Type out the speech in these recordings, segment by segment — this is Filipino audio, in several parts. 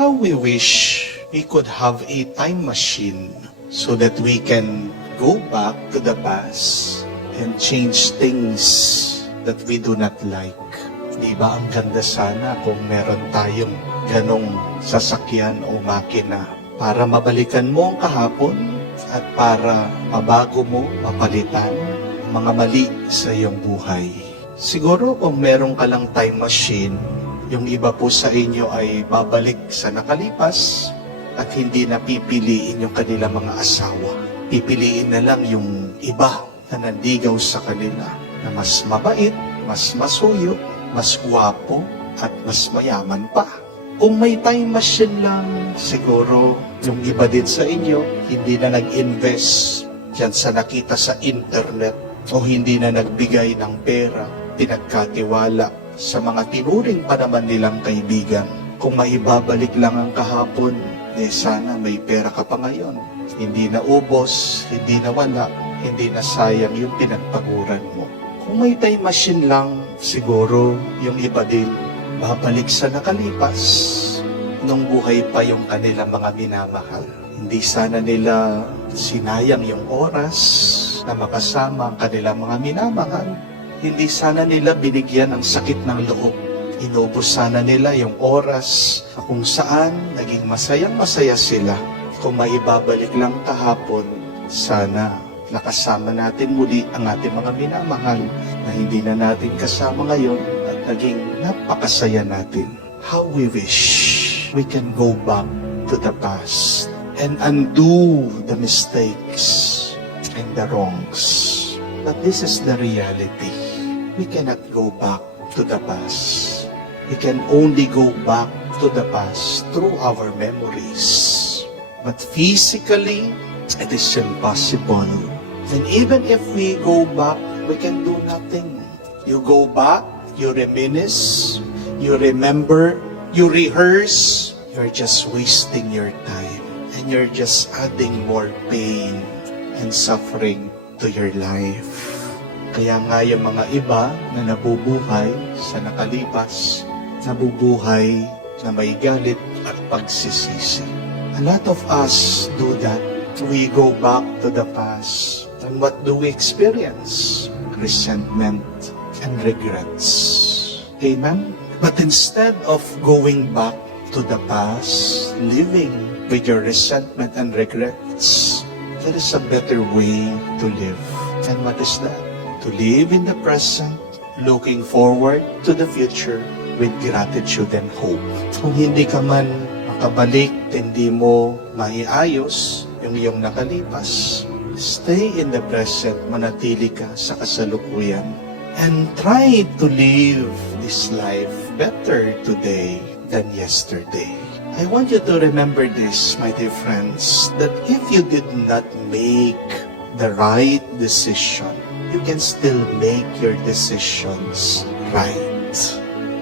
How we wish we could have a time machine so that we can go back to the past and change things that we do not like. Di ba ang ganda sana kung meron tayong ganong sasakyan o makina para mabalikan mo ang kahapon at para mabago mo, mapalitan ang mga mali sa iyong buhay. Siguro kung meron ka lang time machine, yung iba po sa inyo ay babalik sa nakalipas at hindi na pipiliin yung kanilang mga asawa. Pipiliin na lang yung iba na nandigaw sa kanila na mas mabait, mas masuyo, mas gwapo, at mas mayaman pa. Kung may time machine lang, siguro yung iba din sa inyo, hindi na nag-invest dyan sa nakita sa internet o hindi na nagbigay ng pera, pinagkatiwala sa mga tinuring pa naman nilang kaibigan. Kung maibabalik lang ang kahapon, sana may pera ka pa ngayon. Hindi na ubos, hindi na wala, hindi na sayang yung pinagpaguran mo. Kung may time machine lang, siguro yung iba din babalik sa nakalipas nung buhay pa yung kanilang mga minamahal. Hindi sana nila sinayang yung oras na makasama ang kanilang mga minamahal. Hindi sana nila binigyan ng sakit ng loob. Inubos sana nila yung oras kung saan naging masayang-masaya sila. Kung maibabalik lang kahapon, sana nakasama natin muli ang ating mga minamahal na hindi na natin kasama ngayon at naging napakasaya natin. How we wish we can go back to the past and undo the mistakes and the wrongs. But this is the reality. We cannot go back to the past. We can only go back to the past through our memories. But physically, it is impossible. And even if we go back, we can do nothing. You go back, you reminisce, you remember, you rehearse, you're just wasting your time. And you're just adding more pain and suffering to your life. Kaya nga yung mga iba na nabubuhay sa nakalipas, nabubuhay na may galit at pagsisisi. A lot of us do that. We go back to the past. And what do we experience? Resentment and regrets. Amen? But instead of going back to the past, living with your resentment and regrets, there is a better way to live. And what is that? To live in the present, looking forward to the future with gratitude and hope. Kung hindi ka man makabalik, hindi mo maiayos yung iyong nakalipas, stay in the present, manatili ka sa kasalukuyan, and try to live this life better today than yesterday. I want you to remember this, my dear friends, that if you did not make the right decision, you can still make your decisions right.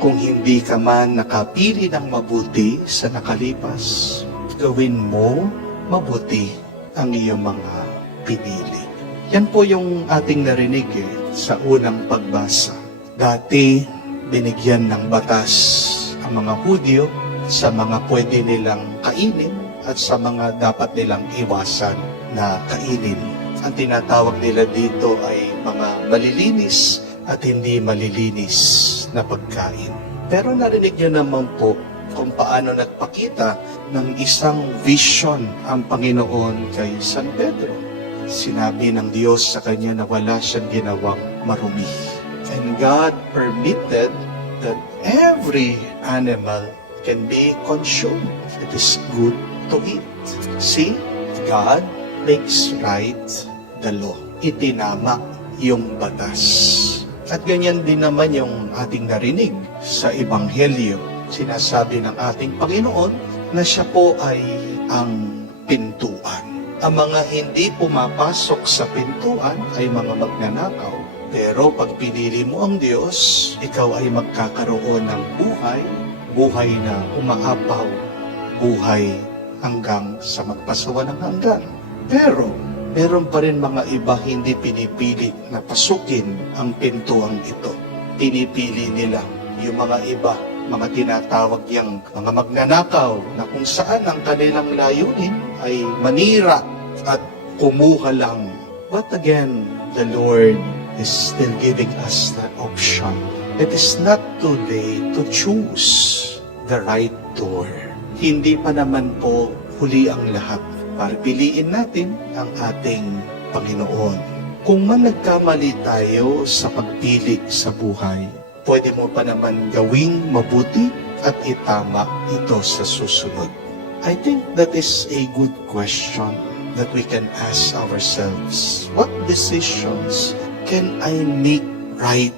Kung hindi ka man nakapili ng mabuti sa nakalipas, gawin mo mabuti ang iyong mga pinili. Yan po yung ating narinig sa unang pagbasa. Dati, binigyan ng batas ang mga Hudyo sa mga pwede nilang kainin at sa mga dapat nilang iwasan na kainin. Ang tinatawag nila dito ay mga malilinis at hindi malilinis na pagkain. Pero narinig niyo naman po kung paano nagpakita ng isang vision ang Panginoon kay San Pedro. Sinabi ng Diyos sa kanya na wala siyang ginawang marumi. And God permitted that every animal can be consumed. It is good to eat. See, God makes right the law. Itinama yung batas. At ganyan din naman yung ating narinig sa Ebanghelyo. Sinasabi ng ating Panginoon na siya po ay ang pintuan. Ang mga hindi pumapasok sa pintuan ay mga magnanakaw. Pero pag pinili mo ang Diyos, ikaw ay magkakaroon ng buhay, buhay na umaapaw, buhay hanggang sa magpasawa ng hanggan. Pero meron pa rin mga iba hindi pinipili na pasukin ang pintuang ito. Pinipili nila yung mga iba mga tinatawag yang mga magnanakaw na kung saan ang kanilang layunin ay manira at kumuha lang. But again, the Lord is still giving us that option. It is not too late to choose the right door. Hindi pa naman po huli ang lahat para piliin natin ang ating Panginoon. Kung man nagkamali tayo sa pagpili sa buhay, pwede mo pa naman gawing mabuti at itama ito sa susunod. I think that is a good question that we can ask ourselves. What decisions can I make right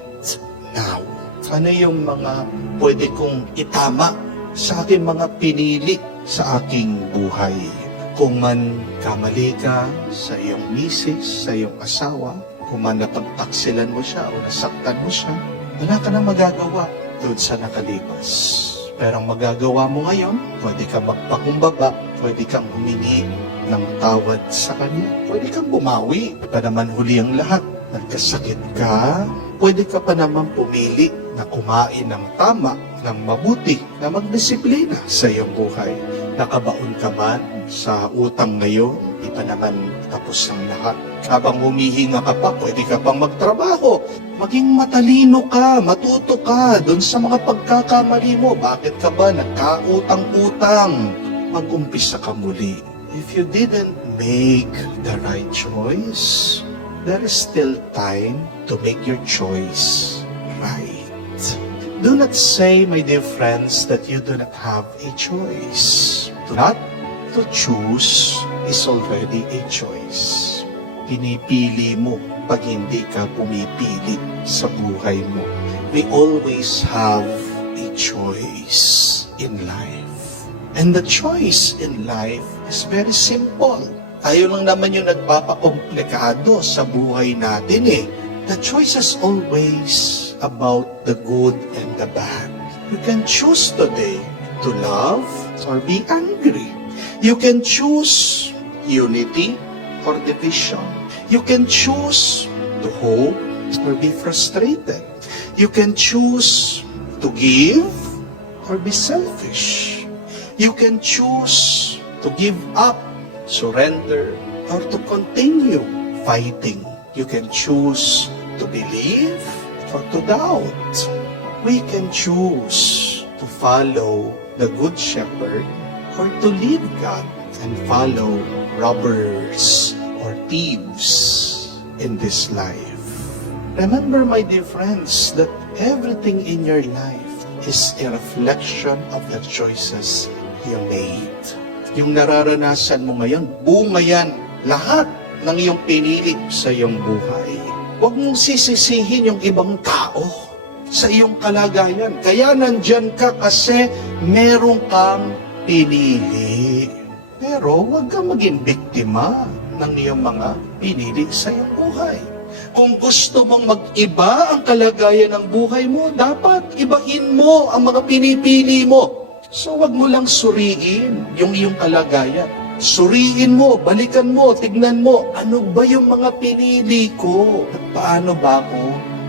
now? Ano yung mga pwede kong itama sa aking mga pinili sa aking buhay? Kung man kamali ka sa iyong misis, sa iyong asawa, kung man napagtaksilan mo siya o nasaktan mo siya, wala ka na magagawa doon sa nakalipas. Pero ang magagawa mo ngayon, pwede ka magpakumbaba, pwede kang humingi ng tawad sa kanya, pwede kang bumawi. Pa naman huli ang lahat, nagkasakit ka, pwede ka pa naman pumili na kumain ng tama, ng mabuti, na magdisiplina sa iyong buhay. Nakabaon ka man sa utang ngayon, di pa naman tapos ang lahat. Habang humihinga ka pa, pwede ka pang magtrabaho. Maging matalino ka, matuto ka doon sa mga pagkakamali mo. Bakit ka ba nagkautang-utang? Mag-umpisa ka muli. If you didn't make the right choice, there is still time to make your choice right. Do not say, my dear friends, that you do not have a choice. Not to choose is already a choice. Pinipili mo pag hindi ka pumipili sa buhay mo. We always have a choice in life. And the choice in life is very simple. Tayo lang naman yung nagpapakomplikado sa buhay natin eh. The choice is always about the good and the bad. You can choose today to love or be angry. You can choose unity or division. You can choose to hope or be frustrated. You can choose to give or be selfish. You can choose to give up, surrender, or to continue fighting. You can choose to believe or to doubt. We can choose to follow the Good Shepherd or to leave God and follow robbers or thieves in this life. Remember, my dear friends, that everything in your life is a reflection of the choices you made. Yung nararanasan mo ngayon, bunga yan, lahat ng iyong pinili sa iyong buhay. Huwag mong sisisihin yung ibang tao sa iyong kalagayan. Kaya nandyan ka kasi meron kang pinili. Pero huwag kang maging biktima ng iyong mga pinili sa iyong buhay. Kung gusto mong mag-iba ang kalagayan ng buhay mo, dapat ibahin mo ang mga pinipili mo. So huwag mo lang suriin yung iyong kalagayan. Suriin mo, balikan mo, tignan mo, ano ba yung mga pinili ko? At paano ba ako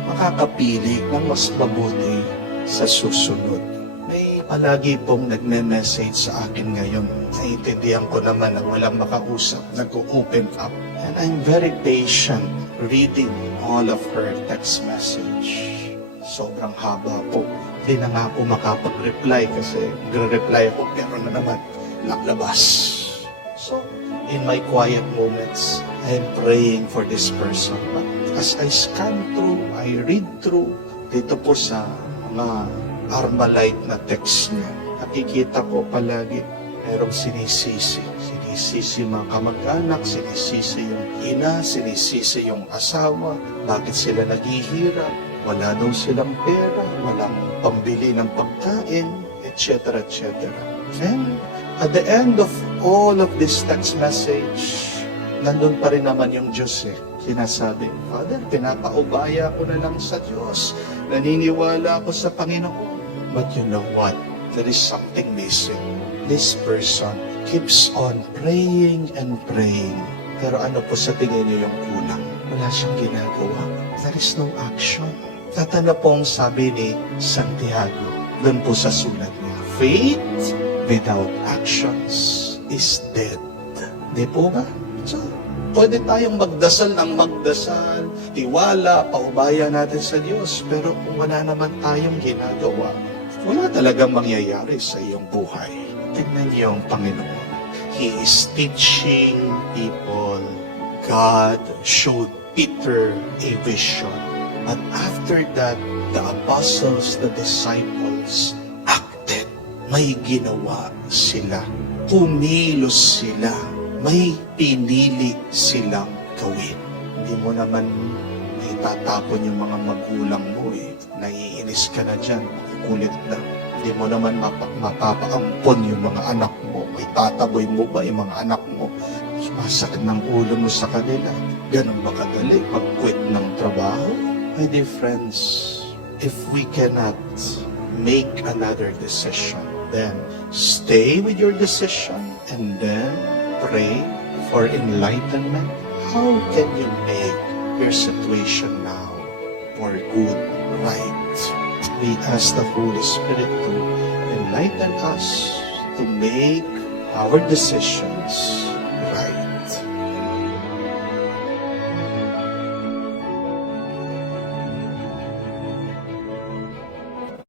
makakapili ng mas mabuti sa susunod? May palagi pong nagme-message sa akin ngayon. Naiintindihan ko naman na walang makausap, nag-open up. And I'm very patient reading all of her text message. Sobrang haba po. Hindi na nga ako makapag-reply kasi nagre-reply ako pero na naman naglabas. So, in my quiet moments, I am praying for this person. But as I scan through, I read through, dito po sa mga Armalite na text niya, nakikita ko palagi, merong sinisisi. Sinisisi mga kamag-anak, sinisisi yung ina, sinisisi yung asawa, bakit sila naghihirap, wala daw silang pera, walang pambili ng pagkain, etc. etc. And at the end of all of this text message, nandun pa rin naman yung Diyos eh. Sinasabi, Father, pinapaubaya ko na lang sa Diyos. Naniniwala ako sa Panginoon. But you know what? There is something missing. This person keeps on praying and praying. Pero ano po sa tingin niyo yung kulang? Wala siyang ginagawa. There is no action. At ano pong sabi ni Santiago? Doon po sa sulat niya, faith without actions is dead. Di po ba? So, pwede tayong magdasal ng magdasal, tiwala, paubaya natin sa Diyos. Pero kung wala naman tayong ginagawa, wala talagang mangyayari sa iyong buhay. Tingnan niyo ang Panginoon. He is teaching people. God showed Peter a vision. But after that, the apostles, the disciples, acted. May ginawa sila. Kumilos sila. May pinili silang gawin. Hindi mo naman itatapon yung mga magulang mo eh. Naiinis ka na dyan, kulit na. Hindi mo naman mapapaampon yung mga anak mo. May tataboy mo ba yung mga anak mo? Sumasakit ng ulo mo sa kanila. Ganun ba kadali pag-quit ng trabaho? My dear friends, if we cannot make another decision, then stay with your decision and then pray for enlightenment. How can you make your situation now for good, right? We ask the Holy Spirit to enlighten us to make our decisions